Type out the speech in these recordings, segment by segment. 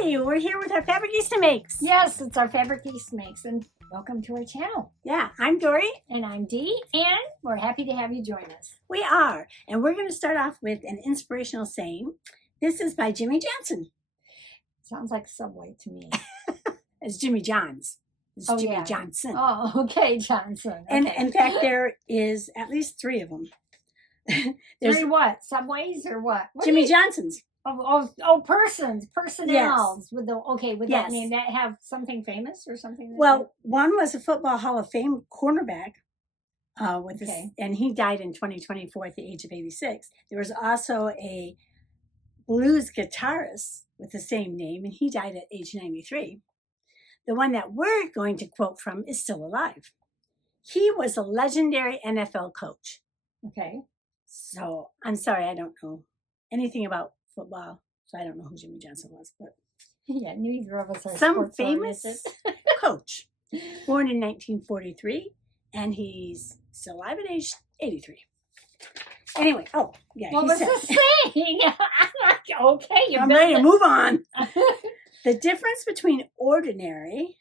Hey, we're here with our Fabricista makes. Yes, it's our Fabricista makes, and welcome to our channel. Yeah, I'm Dory. And I'm Dee, and we're happy to have you join us. We are, and we're going to start off with an inspirational saying. This is by Jimmy Johnson. Sounds like Subway to me. It's Jimmy John's. It's Jimmy Johnson. Oh, okay, Johnson. Okay. And in fact, there is at least 3 of them. Three what? Subways or what? Jimmy Johnson's. Personnels Yes. with that name that have something famous or something. Well, one was a Football Hall of Fame cornerback, and he died in 2024 at the age of 86. There was also a blues guitarist with the same name, and he died at age 93. The one that we're going to quote from is still alive. He was a legendary NFL coach. Okay. So I'm sorry, I don't know anything about football, so I don't know who Jimmy Johnson was, but yeah, neither of us are some famous coach, born in 1943, and he's still alive at age 83. Anyway, well, what's the saying? Okay, I'm ready to move on. The difference between ordinary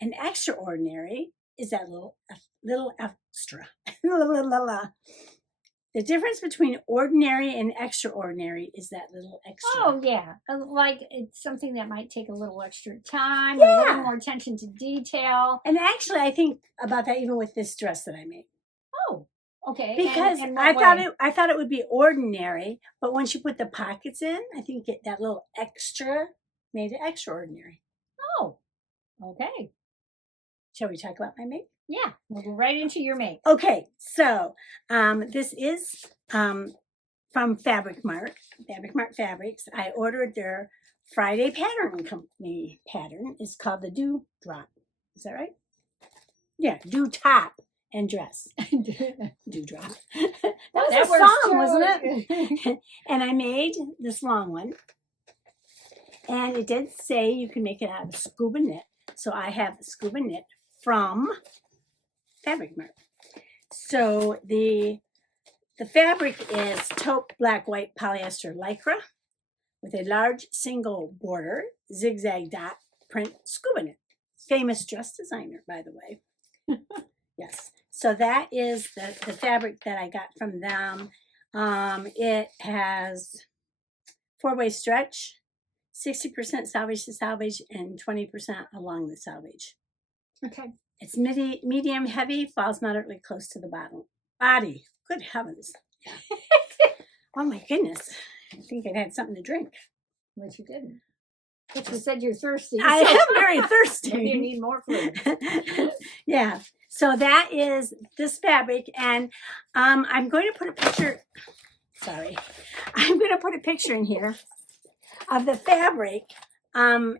and extraordinary is that little extra. The difference between ordinary and extraordinary is that little extra. Oh, yeah. Like it's something that might take a little extra time, a little more attention to detail. And actually, I think about that even with this dress that I made. Oh, okay. Because I thought it would be ordinary, but once you put the pockets in, I think that little extra made it extraordinary. Oh, okay. Shall we talk about my make? Yeah, we'll go right into your make. Okay, so this is from Fabric Mart Fabrics. I ordered their Friday Pattern Company pattern. It's called the Dew Drop. Is that right? Yeah, Dew Top and Dress. Dew Drop. that was a song, wasn't it? And I made this long one. And it did say you can make it out of scuba knit. So I have the scuba knit from Fabric Mart. So the fabric is taupe black white polyester lycra with a large single border zigzag dot print scuba knit. Famous dress designer, by the way. Yes. So that is the fabric that I got from them. It has 4-way stretch, 60% salvage to salvage, and 20% along the salvage. Okay. It's medium heavy, falls moderately close to the body. Good heavens. Yeah. Oh my goodness. I think I had something to drink. But you didn't. But you said you're thirsty. I am very thirsty. Maybe you need more food. Yeah. So that is this fabric. And I'm going to put a picture. Sorry. I'm going to put a picture in here of the fabric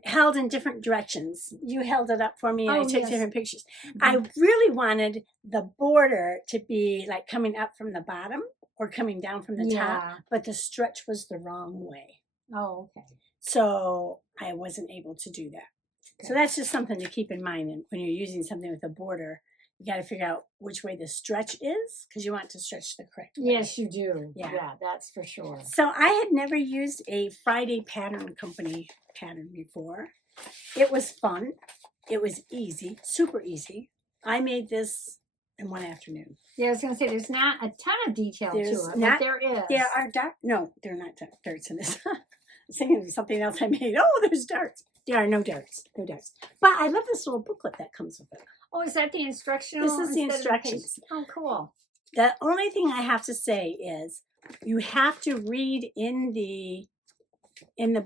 held in different directions. You held it up for me and I took different pictures. Mm-hmm. I really wanted the border to be like coming up from the bottom or coming down from the top, but the stretch was the wrong way. Oh, okay. So I wasn't able to do that. Okay. So that's just something to keep in mind. And when you're using something with a border, you got to figure out which way the stretch is because you want to stretch the correct way. Yes, you do. Yeah, that's for sure. So I had never used a Friday Pattern Company pattern before. It was fun. It was easy, super easy. I made this in one afternoon. Yeah, I was going to say, there's not a ton of detail to it, but there is. There are darts. No, there are not darts in this. I was thinking of something else I made. Oh, there's darts. There are no darts. No darts. But I love this little booklet that comes with it. Oh, is that the instructional? This is the instructions. Oh, cool. The only thing I have to say is you have to read in the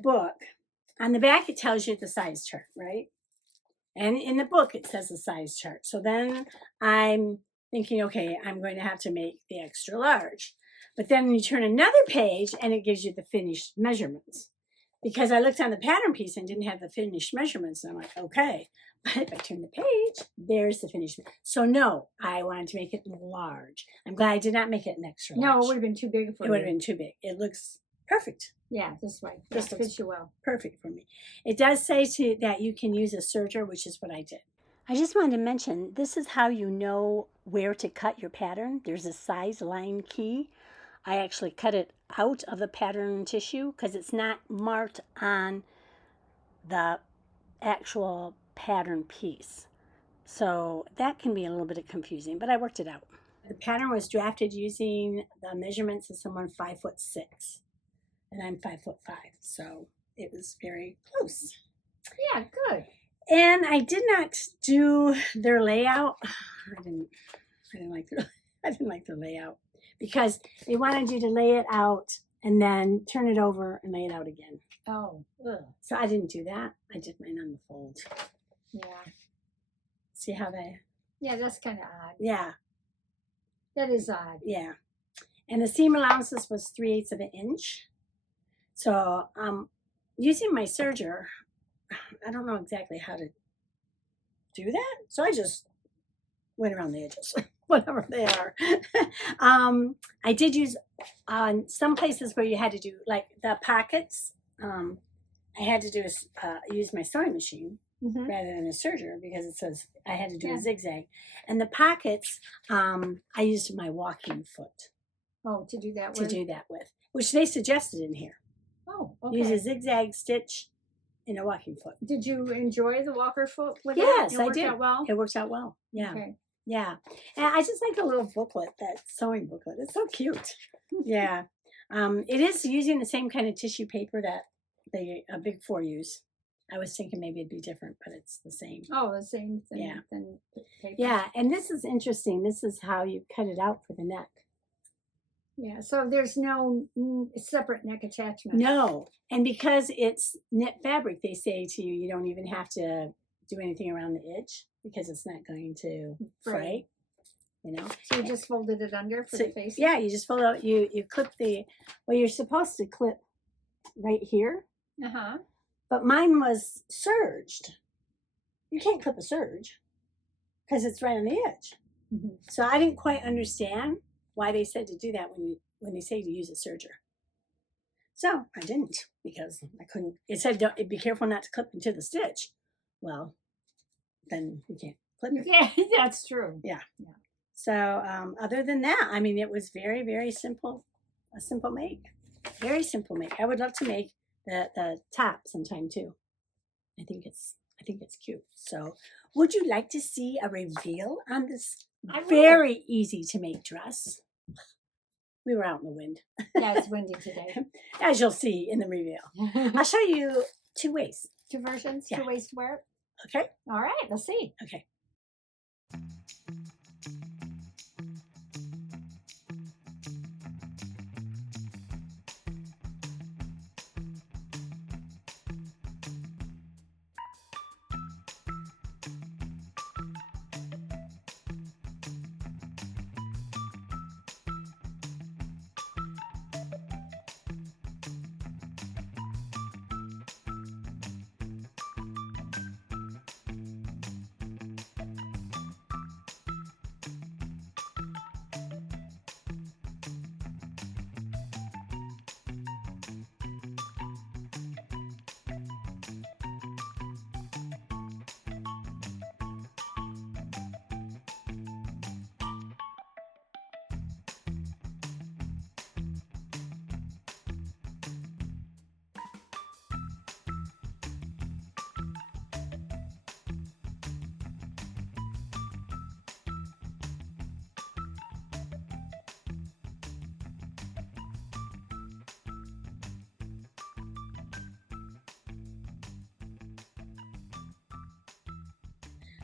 book. On the back, it tells you the size chart, right? And in the book, it says the size chart. So then I'm thinking, okay, I'm going to have to make the extra large. But then you turn another page and it gives you the finished measurements. Because I looked on the pattern piece and didn't have the finished measurements. And I'm like, okay. But if I turn the page, there's the finished. So no, I wanted to make it large. I'm glad I did not make it an extra large. No, it would have been too big for you. It would have been too big. It looks perfect. Yeah, this way. This fits you well. Perfect for me. It does say that you can use a serger, which is what I did. I just wanted to mention, this is how you know where to cut your pattern. There's a size line key. I actually cut it out of the pattern tissue because it's not marked on the actual pattern piece. So that can be a little bit confusing, but I worked it out. The pattern was drafted using the measurements of someone 5'6", and I'm 5'5", so it was very close. Yeah, good. And I did not do their layout. I didn't like their layout because they wanted you to lay it out and then turn it over and lay it out again. Oh, ugh. So I didn't do that. I did mine on the fold. Yeah. See how they? Yeah, that's kind of odd. Yeah. That is odd. Yeah. And the seam allowances was 3/8 of an inch. So using my serger, I don't know exactly how to do that. So I just went around the edges, whatever they are. I did use on some places where you had to do like the pockets. I had to do use my sewing machine rather than a serger because it says I had to do a zigzag. And the pockets, I used my walking foot. Oh, to do that with, which they suggested in here. Oh, okay. Use a zigzag stitch in a walking foot. Did you enjoy the walker foot with Yes, it? I did. Out well? It works out well. Yeah. Okay. Yeah. And I just like the little booklet, that sewing booklet. It's so cute. Yeah. It is using the same kind of tissue paper that the Big Four use. I was thinking maybe it'd be different, but it's the same. Oh, the same thing. Yeah. Than paper. Yeah. And this is interesting. This is how you cut it out for the neck. Yeah. So there's no separate neck attachment. No. And because it's knit fabric, they say to you, you don't even have to do anything around the edge because it's not going to fray. You know. So you just folded it under for the face? Yeah, you just fold out, you clip you're supposed to clip right here. Uh-huh. But mine was serged. You can't clip a serge because it's right on the edge. Mm-hmm. So I didn't quite understand why they said to do that when they say to use a serger. So I didn't because I couldn't. It said don't, be careful not to clip into the stitch. Well, then you can't clip it. Yeah, that's true. Yeah. So other than that, I mean, it was very, very simple. A simple make. Very simple make. I would love to make the top sometime too. I think it's cute. So would you like to see a reveal on this very easy to make dress? We were out in the wind. Yeah, it's windy today. As you'll see in the reveal. I'll show you two ways. Two versions, Yeah. 2 ways to wear it. Okay? All right, let's see. Okay.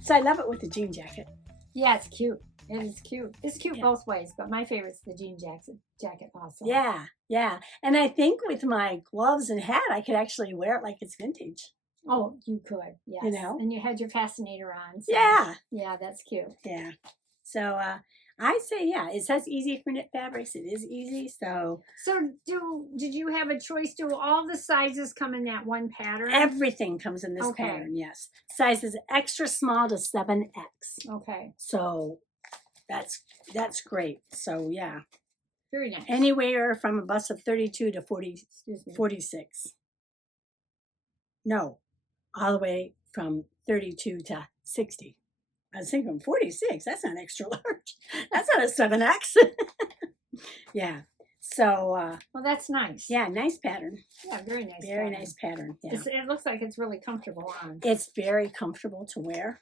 So I love it with the jean jacket. Yeah, it's cute. It is cute. It's cute Yeah. both ways, but my favorite's the jean jacket also. Yeah, yeah. And I think with my gloves and hat, I could actually wear it like it's vintage. Oh, you could. Yes. You know? And you had your fascinator on. So Yeah. yeah, that's cute. Yeah. So I say, yeah, it says easy for knit fabrics. It is easy. So So did you have a choice? Do all the sizes come in that one pattern? everything comes in this Okay. pattern, yes. Sizes extra small to 7X. Okay. So that's great. So yeah. Very nice. Anywhere from a bust of 32 to 40, Excuse me. 46. No, all the way from 32 to 60. I was thinking 46, that's not extra large. That's not a 7X. Yeah. So, Well, that's nice. yeah, nice pattern. Yeah, very nice. Very pattern. nice pattern. Yeah. It looks like it's really comfortable on. It's very comfortable to wear,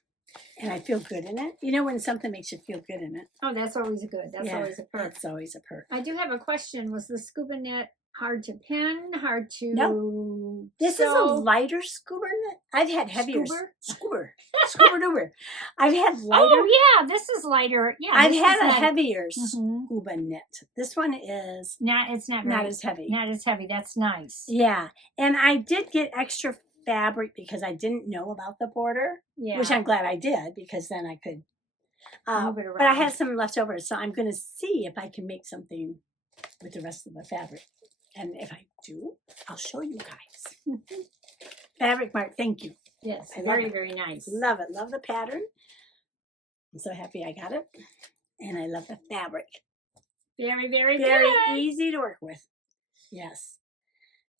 and I feel good in it. You know when something makes you feel good in it? Oh, that's always good. That's always a perk. It's always a perk. I do have a question. Was the scuba net hard to pin? Hard to No. This is a sew? lighter scuba net. I've had heavier. Scuba? Scuba duber. I've had lighter. Oh yeah, this is lighter. Yeah, I've this had is a light- heavier Mhm. scuba net. This one is It's not not very- as heavy. Not as heavy. That's nice. Yeah, and I did get extra fabric because I didn't know about the border, Yeah. which I'm glad I did because then I could. Move it But I around. had some left over, so I'm going to see if I can make something with the rest of the fabric. And if I do, I'll show you guys. Fabric Mart, thank you. Yes, I love very, it. very nice. Love it. Love the pattern. I'm so happy I got it. And I love the fabric. Very, very, Very good. easy to work with. Yes.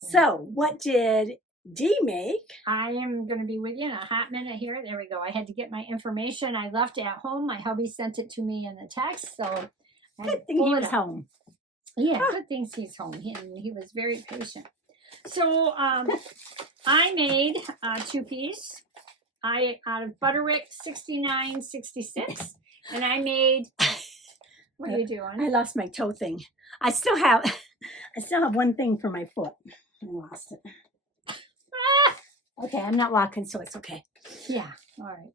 So, what did Dee make? I am going to be with you in a hot minute here. There we go. I had to get my information. I left it at home. My hubby sent it to me in the text, so I had to Good thing pull he it was up. home. Yeah, good things he's home. He was very patient. So I made a two-piece. Out of Butterick 6966, and I made. What are you doing? I lost my toe thing. I still have one thing for my foot. I lost it. Okay, I'm not walking, so it's okay. Yeah. All right.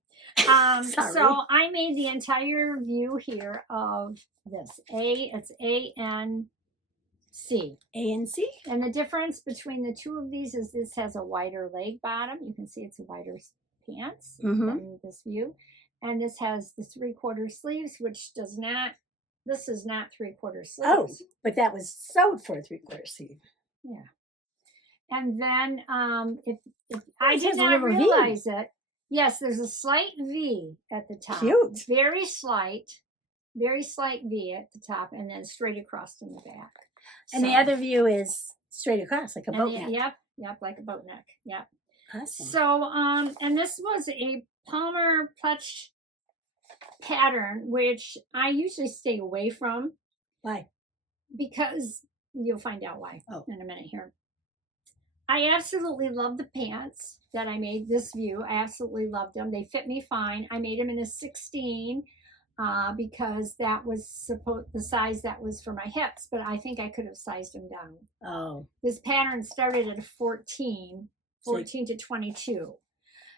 Sorry. So I made the entire view here of this. It's ANC. ANC? And the difference between the two of these is this has a wider leg bottom. You can see it's a wider pants than this view. And this has the 3/4 sleeves, which does not, this is not 3/4 sleeves. Oh, but that was sewed for a 3/4 sleeve. Yeah. And then if I It did has a not little V. realize it, yes, there's a slight V at the top. Cute. Very slight V at the top, and then straight across in the back. And the other view is straight across, like a boat neck. Yep, like a boat neck. Yep. Awesome. So, and this was a Palmer Clutch pattern, which I usually stay away from Why? because you'll find out why in a minute here. I absolutely love the pants that I made this view. I absolutely loved them. They fit me fine. I made them in a 16 because that was the size that was for my hips, but I think I could have sized them down. Oh. This pattern started at a 14 to 22.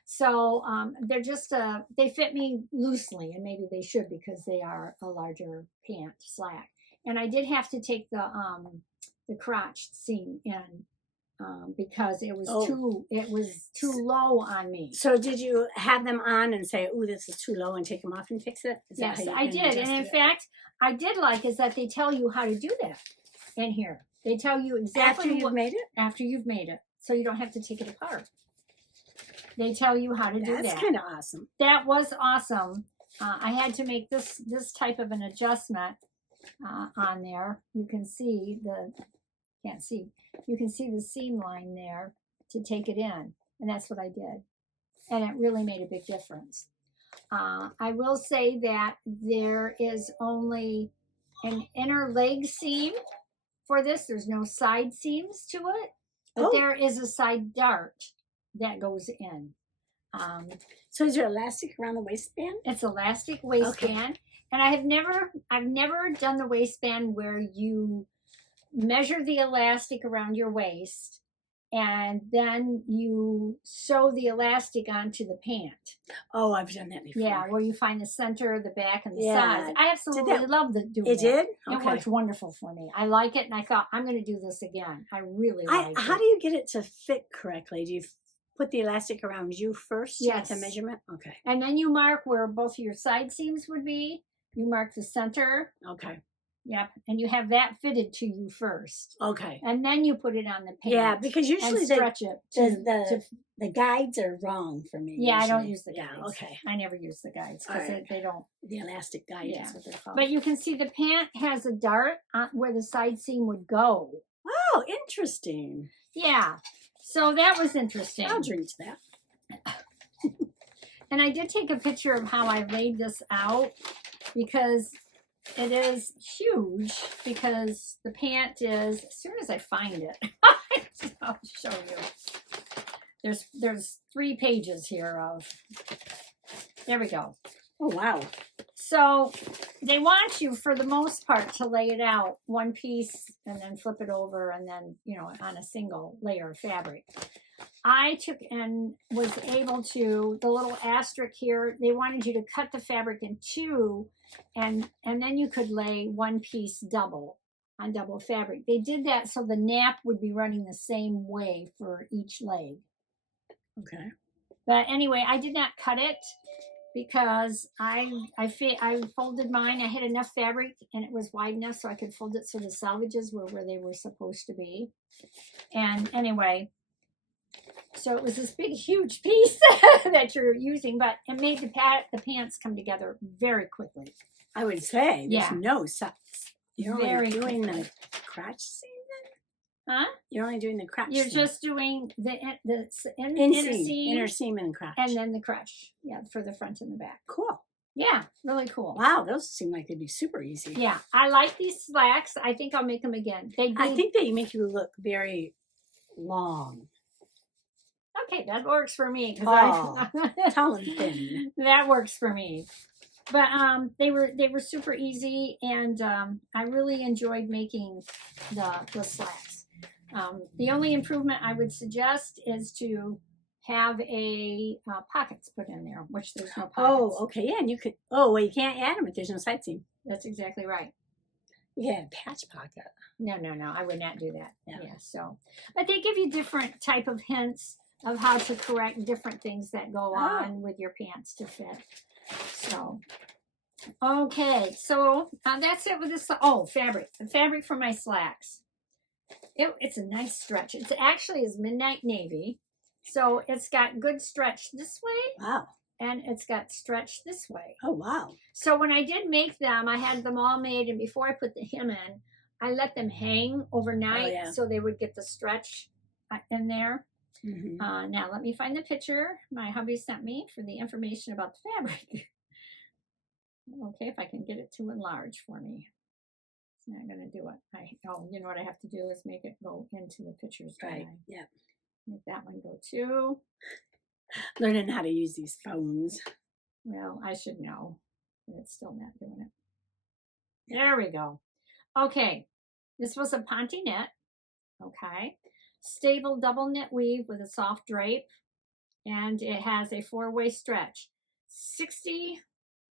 So they're just, they fit me loosely, and maybe they should because they are a larger pant slack. And I did have to take the crotch seam in because it was too low on me. So did you have them on and say, "Ooh, this is too low," and take them off and fix it? Is that Yes, how you I did. And in adjusted it? fact, I did like is that they tell you how to do that in here. They tell you exactly After you've made it? after you've made it, so you don't have to take it apart. They tell you how to do that. That's kind of awesome. That was awesome. I had to make this type of an adjustment on there. You can see you can see the seam line there to take it in, and that's what I did, and it really made a big difference. I will say that there is only an inner leg seam for this. There's no side seams to it, but there is a side dart that goes in. So is there elastic around the waistband? It's elastic waistband, and I've never done the waistband where you measure the elastic around your waist and then you sew the elastic onto the pant. Oh, I've done that before. Yeah, where you find the center, the back, and the Yeah. sides. I absolutely love doing It that. did? It Okay. worked wonderful for me. I like it, and I thought I'm going to do this again. I really like How it. do you get it to fit correctly? Do you put the elastic around you first? Yes. At the measurement? Okay. And then you mark where both of your side seams would be. You mark the center. Okay. Yep. And you have that fitted to you first. Okay. And then you put it on the pant. Yeah, because usually and stretch it. the guides are wrong for me. Yeah, I don't usually. use the guides. Yeah, okay. I never use the guides All because right. they don't. The elastic guide Yeah. is what they're called. But you can see the pant has a dart where the side seam would go. Oh, interesting. Yeah. So that was interesting. I'll drink to that. And I did take a picture of how I laid this out because it is huge because the pant is, as soon as I find it, I'll show you. There's 3 pages here of, there we go. Oh, wow. So they want you, for the most part, to lay it out one piece and then flip it over and then, you know, on a single layer of fabric. I took and was able to, the little asterisk here, they wanted you to cut the fabric in 2 and then you could lay one piece double on double fabric. They did that so the nap would be running the same way for each leg. Okay. But anyway, I did not cut it because I folded mine. I had enough fabric and it was wide enough so I could fold it so the selvages were where they were supposed to be. And anyway, so it was this big, huge piece that you're using, but it made the pants come together very quickly. I would say there's Yeah. no size. You're only Very doing quickly. the crotch seam Huh? then? You're only doing the crotch You're seam. just doing the inner seam and crotch. and then the crotch. Yeah, for the front and the back. Cool. Yeah, really cool. Wow, those seem like they'd be super easy. Yeah, I like these slacks. I think I'll make them again. I think they make you look very long. Okay, that works for me. Tall and thin. That works for me. But they were super easy, and I really enjoyed making the slacks. The only improvement I would suggest is to have a pockets put in there, which there's no pockets. Oh, okay. Yeah, and you could. Oh, well, you can't add them if there's no side seam. That's exactly right. You can add a patch pocket. No, I would not do that. Yeah. Yeah. So, but they give you different type of hints of how to correct different things that go on with your pants to fit. So, okay. So that's it with this. Oh, fabric. The fabric for my slacks. It's a nice stretch. It's actually is midnight navy. So it's got good stretch this way. Wow. And it's got stretch this way. Oh, wow. So when I did make them, I had them all made, and before I put the hem in, I let them hang overnight so they would get the stretch in there. Mm-hmm. Now let me find the picture my hubby sent me for the information about the fabric. Okay, if I can get it to enlarge for me. It's not going to do it. You know what I have to do is make it go into the pictures. Right. Yeah. Make that one go too. Learning how to use these phones. Well, I should know, but it's still not doing it. There we go. Okay, this was a ponte knit. Okay, stable double knit weave with a soft drape, and it has a 4-way stretch.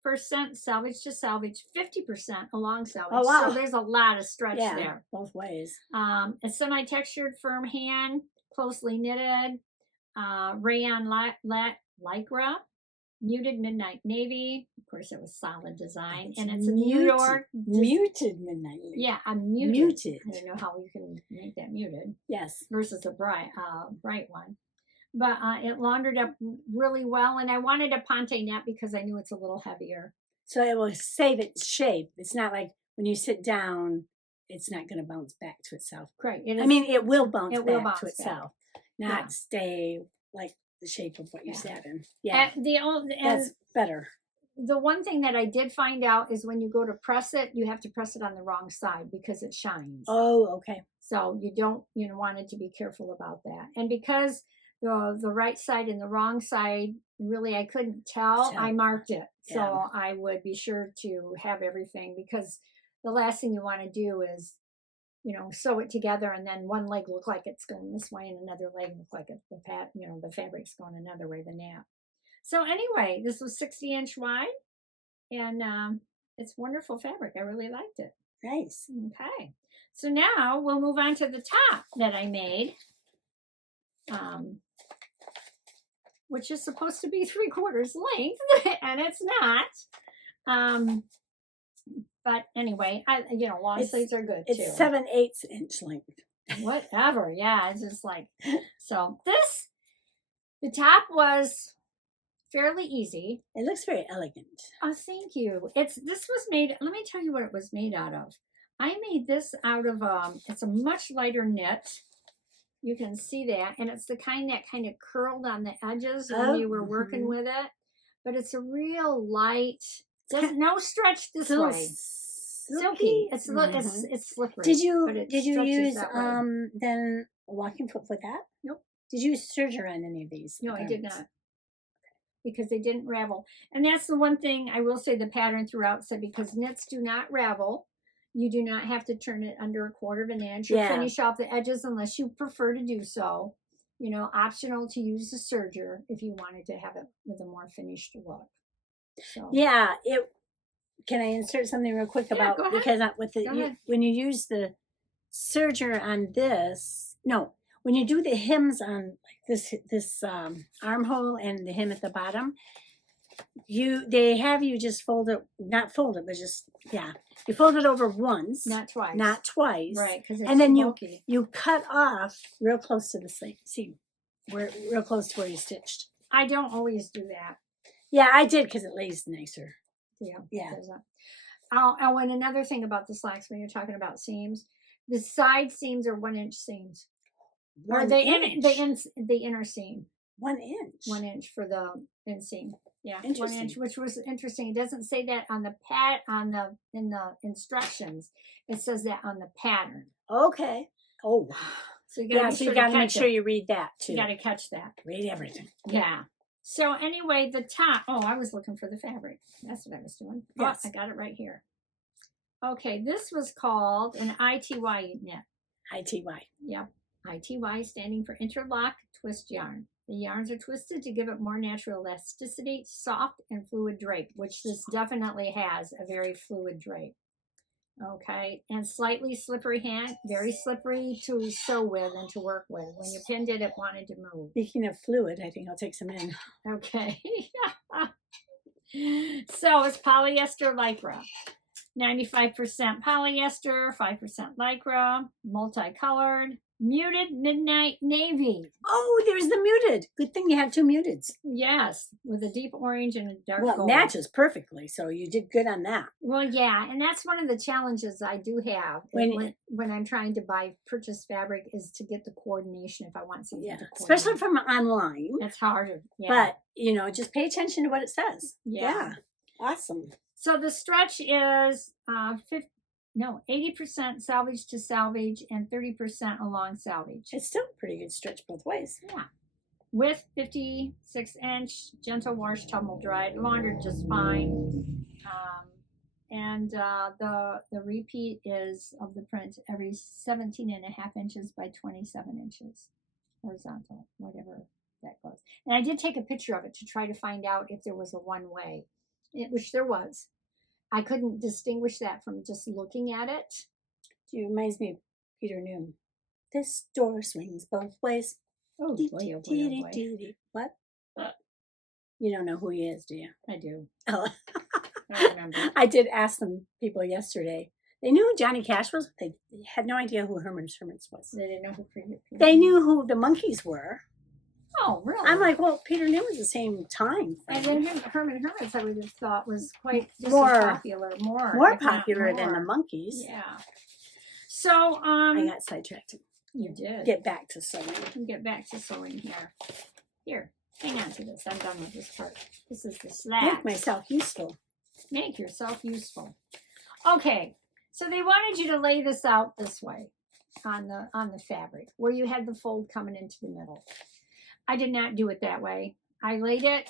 60% salvage to salvage, 50% along salvage. Oh, wow. So there's a lot of stretch there. Both ways. A semi-textured firm hand, closely knitted, rayon lycra, muted midnight navy. Of course, it was solid design, and it's a New York muted midnight navy. Yeah, a muted. I don't know how you can make that muted. Yes, versus a bright one. But it laundered up really well, and I wanted a ponte net because I knew it's a little heavier. So it will save its shape. It's not like when you sit down, it's not going to bounce back to itself. Great. I mean, it will bounce back to itself, not stay like the shape of what you sat in. Yeah, that's better. The one thing that I did find out is when you go to press it, you have to press it on the wrong side because it shines. Oh, okay. So you don't, wanted to be careful about that. And because the right side and the wrong side, really I couldn't tell. I marked it. So I would be sure to have everything, because the last thing you want to do is, sew it together and then one leg look like it's going this way and another leg look like the fabric's going another way, the nap. So anyway, this was 60-inch wide, and it's wonderful fabric. I really liked it. Nice. Okay. So now we'll move on to the top that I made, which is supposed to be 3/4 length, and it's not. But anyway, long sleeves are good too. It's 7/8 inch length. Whatever. Yeah, it's just like, so the top was fairly easy. It looks very elegant. Oh, thank you. This was made, let me tell you what it was made out of. I made this out of, it's a much lighter knit. You can see that. And it's the kind that kind of curled on the edges when you were working with it. But it's a real light, no stretch this way. silky. It's Mhm. it's slippery. Did you but it did you stretches use that way. then a walking foot for that? Nope. Did you use serger on any of these? No, I did garments? not, because they didn't ravel. And that's the one thing I will say the pattern throughout said, because knits do not ravel, you do not have to turn it under 1/4 of an inch or Yeah. finish off the edges unless you prefer to do so. You know, optional to use the serger if you wanted to have it with a more finished look. So Yeah, can I insert something real quick Yeah, about go ahead. because with Go ahead. when you use the serger on this, no, when you do the hems on like this armhole and the hem at the bottom, they have you just fold it, not fold it, but just you fold it over once, not twice. not twice, Right, because it's and then bulky. you cut off real close to the seam, real close to where you stitched. I don't always do that. Yeah, I did because it lays nicer. Yeah. Yeah. Oh, and another thing about the slacks when you're talking about seams, the side seams are 1 inch seams. Or the inner seam. 1 inch. 1 inch for the inseam. Yeah, 1 Interesting. inch, which was interesting. It doesn't say that on the in the instructions. It says that on the pattern. Okay. Oh. So you gotta make sure you read that too. You gotta catch that. Read everything. Yeah. So anyway, the top. Oh, I was looking for the fabric. That's what I was doing. Yes. Oh, I got it right here. Okay, this was called an ITY knit. ITY. Yep. ITY standing for interlock twist yarn. The yarns are twisted to give it more natural elasticity, soft and fluid drape, which this definitely has a very fluid drape. Okay, and slightly slippery hand, very slippery to sew with and to work with. When you pinned it, it wanted to move. Speaking of fluid, I think I'll take some in. Okay. So it's polyester lycra. 95% polyester, 5% lycra, multicolored, muted midnight navy. Oh, there's the muted. Good thing you had 2 muteds. Yes, with a deep orange and a dark Well, it gold. matches perfectly, so you did good on that. Well, yeah, and that's one of the challenges I do have when I'm trying to purchase fabric is to get the coordination if I want something to coordinate. Especially from online. It's harder. Yeah. But, just pay attention to what it says. Yeah. Awesome. So the stretch is 80% salvage to salvage and 30% along salvage. It's still a pretty good stretch both ways. Yeah. With 56-inch gentle wash, tumble dried, laundered just fine. And the repeat is of the print every 17.5 inches by 27 inches horizontal, whatever that goes. And I did take a picture of it to try to find out if there was a one way, which there was. I couldn't distinguish that from just looking at it. It reminds me of Peter Noon. This door swings both ways. Oh, boy, oh, boy, oh, boy. What? You don't know who he is, do you? I do. Oh. I remember. I did ask some people yesterday. They knew who Johnny Cash was, but they had no idea who Herman's Hermits was. They didn't know who Peter They knew who the Monkees were. Oh, really? I'm like, well, Peter Noon was the same time. And then Herman Hermits, I would have thought, was quite more popular, more popular than the Monkees. Yeah. So, I got sidetracked. You did. Get back to sewing. Get back to sewing here. Here, hang on to this. I'm done with this part. This is the slack. Make myself useful. Make yourself useful. Okay, so they wanted you to lay this out this way on the fabric, where you had the fold coming into the middle. I did not do it that way. I laid it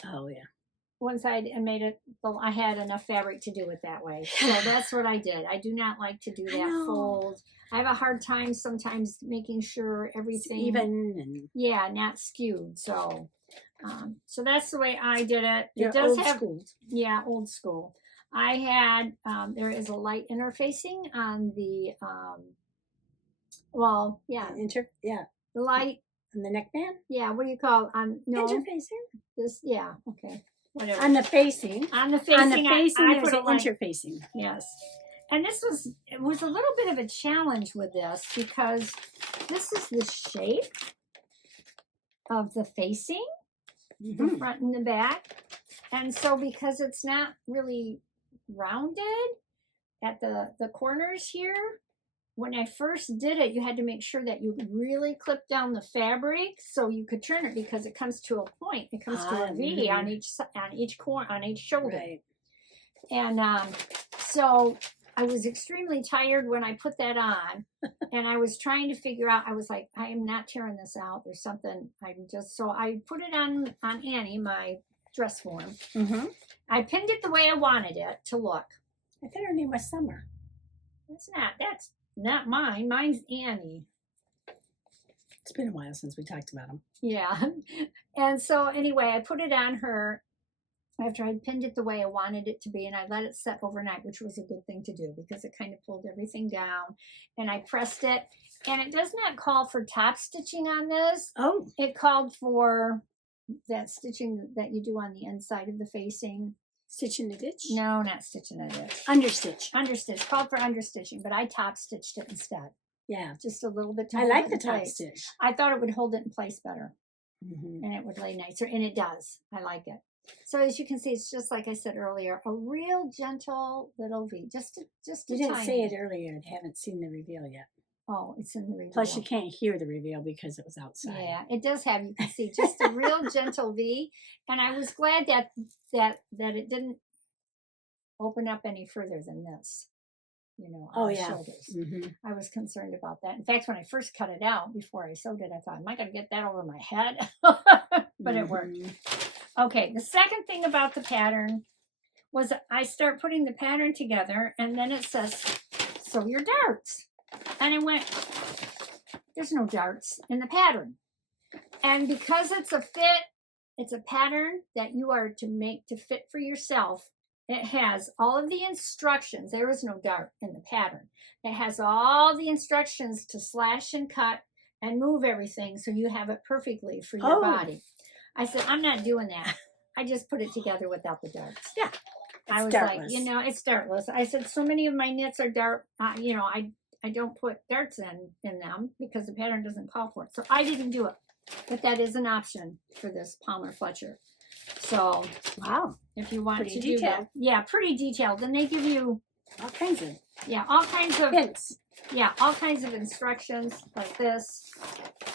one side and made it, I had enough fabric to do it that way. So that's what I did. I do not like to do that fold. I have a hard time sometimes making sure everything it's even and not skewed. So so that's the way I did it. You're it does old have school. Yeah, old school. I had there is a light interfacing on the the light. And the neckband? Yeah, what do you call interfacing? This okay. Whatever. On the facing. On the facing. I there's put an interfacing. Yes. And it was a little bit of a challenge with this because this is the shape of the facing, the front and the back. And so because it's not really rounded at the corners here, when I first did it, you had to make sure that you really clip down the fabric so you could turn it because it comes to a point. It comes to a V on each corner, on each shoulder. Right. And so I was extremely tired when I put that on, and I was trying to figure out. I was like, I am not tearing this out. There's something. So I put it on Annie, my dress form. Mm-hmm. I pinned it the way I wanted it to look. I thought her name was Summer. That's not mine. Mine's Annie. It's been a while since we talked about them. Yeah. And so anyway, I put it on her after I pinned it the way I wanted it to be, and I let it set overnight, which was a good thing to do because it kind of pulled everything down. And I pressed it, and it does not call for top stitching on this. Oh. It called for that stitching that you do on the inside of the facing. Stitch in the ditch? No, not stitching a ditch. Understitch. Understitch. Called for understitching, but I top stitched it instead. Yeah. Just a little bit to I hold like it the in top place. stitch. I thought it would hold it in place better. Mm-hmm. And it would lay nicer, and it does. I like it. So as you can see, it's just like I said earlier, a real gentle little V. Just You didn't say it earlier. I haven't seen the reveal yet. Oh, it's in the reveal. Plus, you can't hear the reveal because it was outside. Yeah, it does have. You can see just a real gentle V, and I was glad that it didn't open up any further than this. You know, on the shoulders. Mm-hmm. I was concerned about that. In fact, when I first cut it out before I sewed it, I thought, am I going to get that over my head? But it worked. Okay, the second thing about the pattern was I start putting the pattern together, and then it says, sew your darts. And I went, there's no darts in the pattern. And because it's a fit, it's a pattern that you are to make to fit for yourself. It has all of the instructions. There is no dart in the pattern. It has all the instructions to slash and cut and move everything so you have it perfectly for your body. I said, I'm not doing that. I just put it together without the darts. Yeah. I was dartless. Like, you know, it's dartless. I said, so many of my knits are dart, you know, I don't put darts in them because the pattern doesn't call for it. So I didn't do it. But that is an option for this Palmer Fletcher. So, wow. If you want pretty to detailed. do that. Yeah, pretty detailed. And they give you all kinds of hints. Yeah, all kinds of instructions like this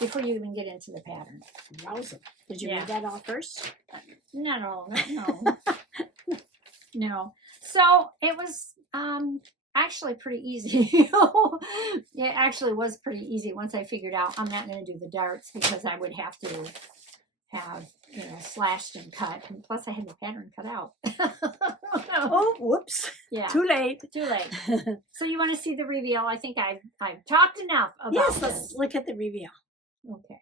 before you even get into the pattern. Awesome. Did you read that all first? No. No. So it was actually pretty easy. It actually was pretty easy once I figured out I'm not going to do the darts because I would have to have, you know, slashed and cut, and plus I had the pattern cut out. Oh, whoops. Yeah. Too late. So you want to see the reveal? I think I've talked enough about this. Let's look at the reveal. Okay.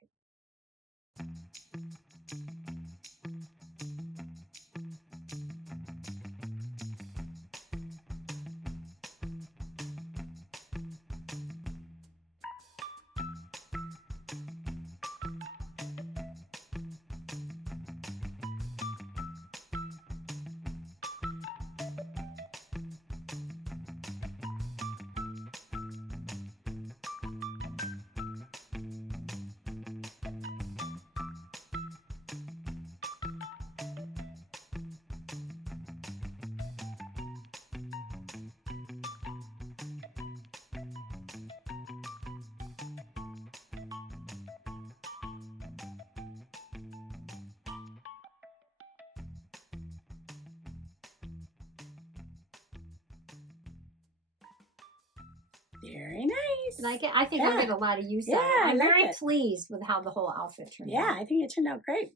Very nice. Like it. I think I'll get a lot of use out of it. I'm very pleased with how the whole outfit turned out. I think it turned out great.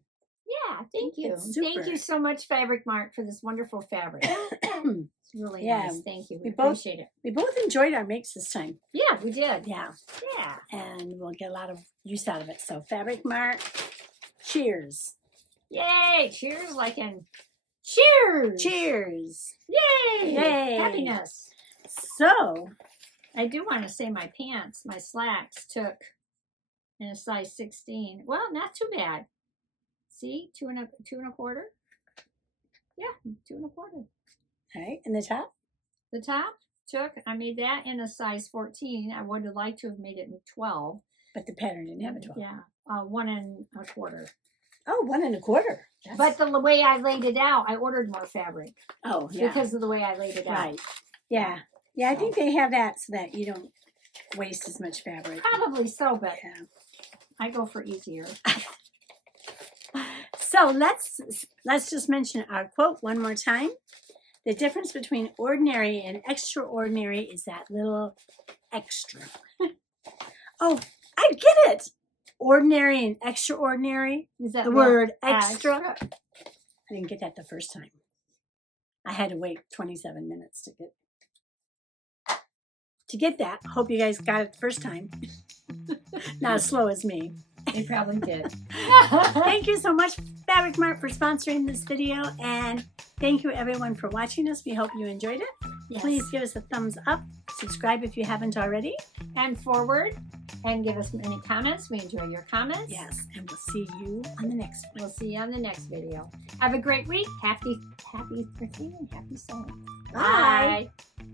Yeah, thank you. Thank you so much, Fabric Mart, for this wonderful fabric. It's really nice. Thank you. We appreciate it. We both enjoyed our makes this time. Yeah, we did. Yeah. Yeah. And we'll get a lot of use out of it. So Fabric Mart, cheers. Yay. Cheers like in cheers. Cheers. Yay. Yay. Happiness. So I do want to say my pants, my slacks took in a size 16. Well, not too bad. See, two and a quarter. Yeah, 2 1/4. All right, and the top? The top took, I made that in a size 14. I would have liked to have made it in 12. But the pattern didn't have a 12. Yeah, 1 1/4. Oh, 1 1/4. But the way I laid it out, I ordered more fabric. Oh, yeah. Because of the way I laid it out. Right. Yeah. Yeah, I think they have that so that you don't waste as much fabric. Probably so, but I go for easier. So let's just mention our quote one more time. The difference between ordinary and extraordinary is that little extra. Oh, I get it. Ordinary and extraordinary. Is that The what- word extra. I didn't get that the first time. I had to wait 27 minutes to get that. Hope you guys got it the first time. Not as slow as me. They probably did. Thank you so much, Fabric Mart, for sponsoring this video, and thank you everyone for watching us. We hope you enjoyed it. Yes. Please give us a thumbs up. Subscribe if you haven't already. And forward, and give us any comments. We enjoy your comments. Yes, and we'll see you on the next one. We'll see you on the next video. Have a great week. Happy birthday and happy summer. Bye. Bye.